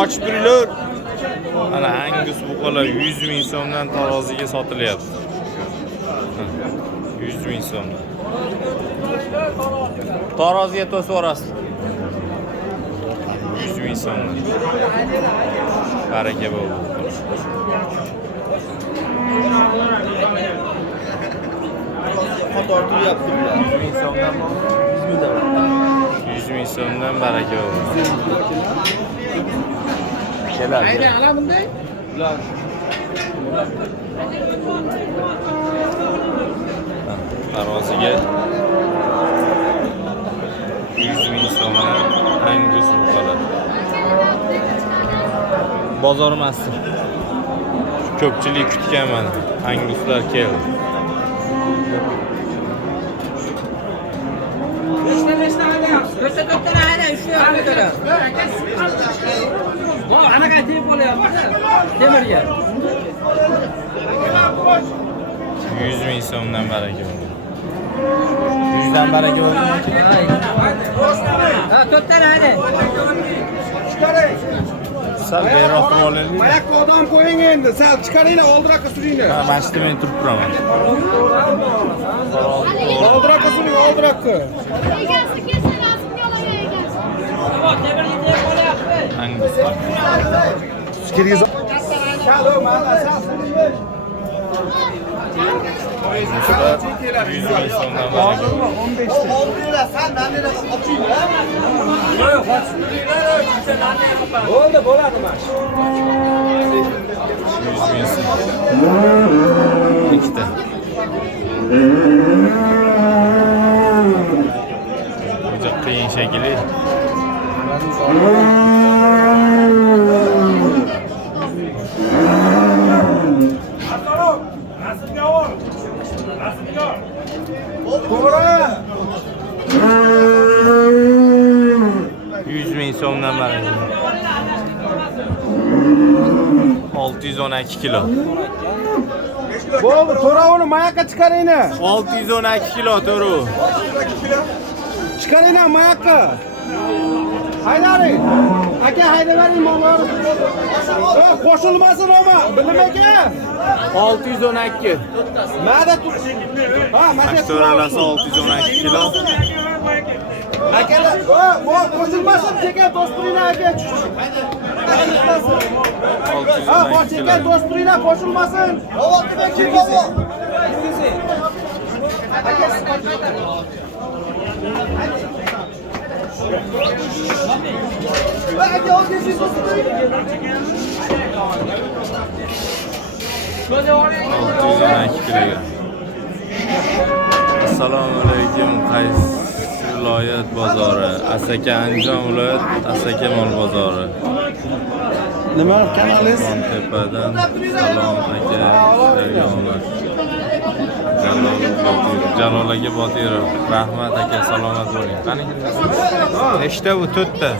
Kaç birler? Ana Angus buqalar 100 ming so'mdan taroziga sotilyapti. 100 ming so'mdan. Taroziga to'sib o'rasiz. 100 ming so'mdan. Baraka bo'ldi. Qator turyapti bular. 100 ming so'mdan 100 ming so'mdan baraka bo'ldi. Keladi. Ayni ala bunday? Bular Taroziga 100 ming so'mdan Angus buqalar. Bozor emas. Ko'pchilik kutgan mana Anguslar keldi. Ko'rsatuvdan ayni shu yoqqa ko'ra. Anaqa tep bo'lyapti. Temirga. 100 ming so'mdan baraka bo'ldi. 100 dan baraka bo'ldi. Ha, to'rtdan ayni. Sal beriroq olaylik. mayakka odam qo'ying endi. Sal chiqaringlar, oldiroqqa suringlar. Ha, mana shu men turib turaman. Oldiroqqa suring, oldiroqqa. Egasi kelsa rasmga olaman egasi. Temirga tep bo'lyapti. Angus. Kirgiz. Sal, mana sal suringlar. 100 ming so'mdan baraka bo'ldi. 15 ta. Oldilar, sal nanlar ochinglar. Bo'ldi, bo'ladi mana. 100 ming so'm. Ikkita. Juda qiyin shekilli. To'g'ri. 100 ming so'mdan baraka. 612 kilo. Bo'ldi, to'ravini mayakka chiqaringlar. 612 kilo to'ru. Chiqaringlar mayakka. Haydaring. Aka haydavering mollar. Qo'shilmasin Roma. Bilim aka. 612. Mada tur. Ha, mada tur. To'ralasi 612 kilo. Akalar, qo'shilmasin, cheka do'sturinglar aka. Ha, 612 cheka kilo. do'sturinglar qo'shilmasin. Ovoqqa kim bobo? Aka aka o'zingiz do'sturing. 612 kilogram. Assalomu alaykum. Qaysi viloyat bozori? Asaka Andijon viloyat Asaka mol bozori. Nima kanalingiz? Tepadan salom aka. Daryomat. Jalol aka Botirov. Rahmat aka, salomat bo'ling. Qani nechta bu? To'rtta.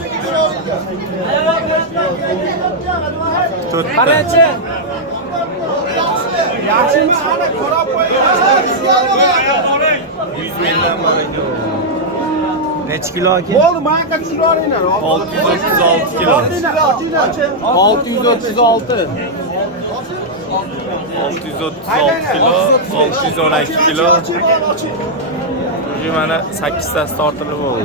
To'rtta. Qarachi. Yaxshimi? Ana qarab qo'ying. 100 mingdan baraka. Necha kilo aka? Bo'ldi, mayakka tushiraveringlar. 636 kilo. 636. 636 kilo, 612 kilo. Mana 8 tasi tortilib bo'ldi.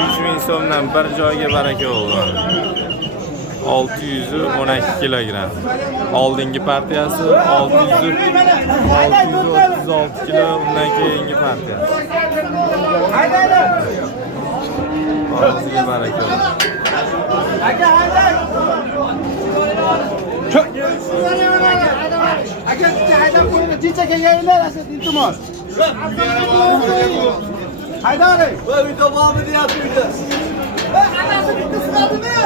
100 ming so'mdan bir joyga baraka bo'ldi. 612 kilogram. Oldingi partiyasi 636 kilo, undan keyingi partiyasi. Haydanglar. Orasiga baraka bo'ldi. Aka haydang. Aka haydab qo'yinglar, tinch aka yeyinglar, asad iltimos. Haydang. Va uyda bormi deyapti uyda. Hammasi bitta siladimi?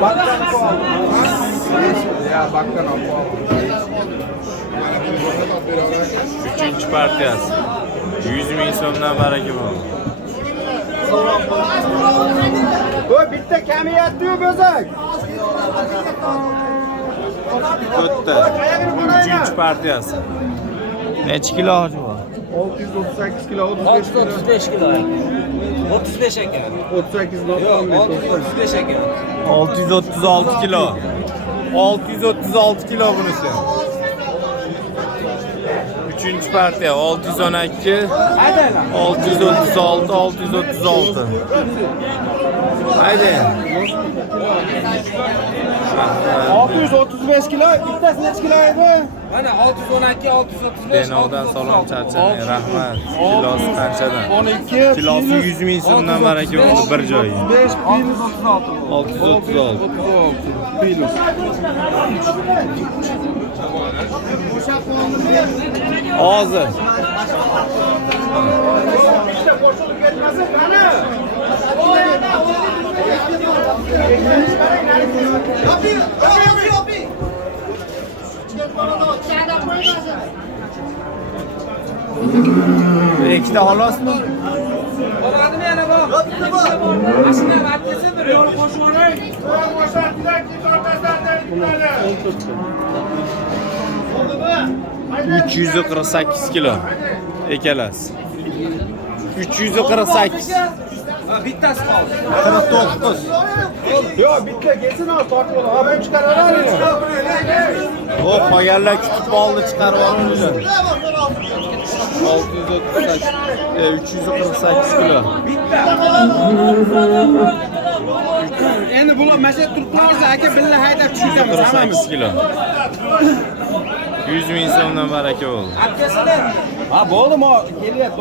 Bakkan qol. Ya bakkan qol. 3-chi partiyasi. 100 ming so'mdan baraka bo'ldi. Voy bitta kamiyatdi-yu bo'zak. To'rtta. 3-chi partiyasi. Necha kilo hoji bor? 638 kilo, 35 kilo. 35 kilo. 35 ekan. 38 Yo'q, 635 ekan. 636 kilo. 636 kilo bunisi. 3-chi partiya 612, 636, 636. Haydi. 635 kilo, bittasi necha kilo edi? Mana 612, 635. Denovdan salom charchamang, rahmat. Kilosi qanchadan? 12 Kilosi 100 ming so'mdan baraka bo'ldi bir joyi. 5 plus 636. plus. Hozir. Ikkita olasizmi? Bo'ladimi yana bu? Mashina vaqtisi bir yo'l qo'shib yuboring. 348 kilo. Ekalasi. 348. Bittasi qoldi. 49. Yo'q, bitta kelsin, tortib ol. Ha, bu chiqaraveradi. Hop, qolganlar kutib oldi, chiqarib olinglar. 348 kilo. Endi bular masjid turiblarsa aka billa haydab tushiramiz hammamiz. 48 kilo. 100 ming so'mdan baraka bo'ldi. Abkasida Ha, bo'ldimi? Kelyapti.